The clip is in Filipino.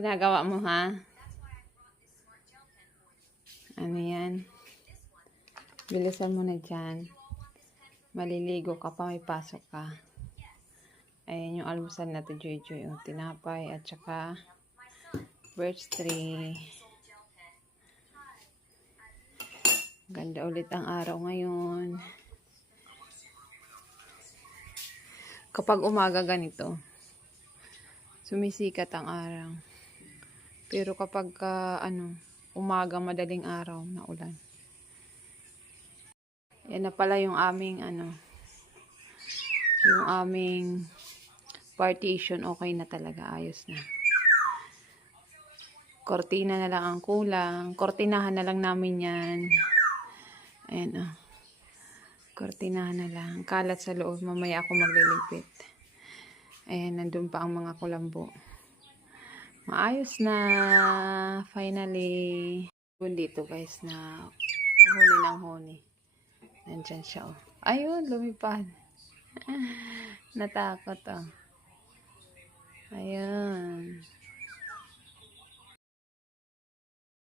Ginagawa mo, ha? Ano yan? Bilisan mo na dyan. Maliligo ka pa, may pasok ka. Ayan yung almusal natin, Joy. Tinapay at saka birch tree. Ganda ulit ang araw ngayon. Kapag umaga ganito, sumisikat ang araw. Pero kapag umaga, madaling araw na ulan. Yan na pala yung aming yung aming partition. Okay na talaga, ayos na. Kortina na lang ang kulang. Kortinahan na lang namin yan. Ayan kortinahan na lang. Kalat sa loob. Mamaya ako magliligpit. Ayan, nandun pa ang mga kulambo. Maayos na. Finally. Dito guys na huni ng huni. Nandyan siya. Oh. Ayun, lumipad. Natakot. Ayun.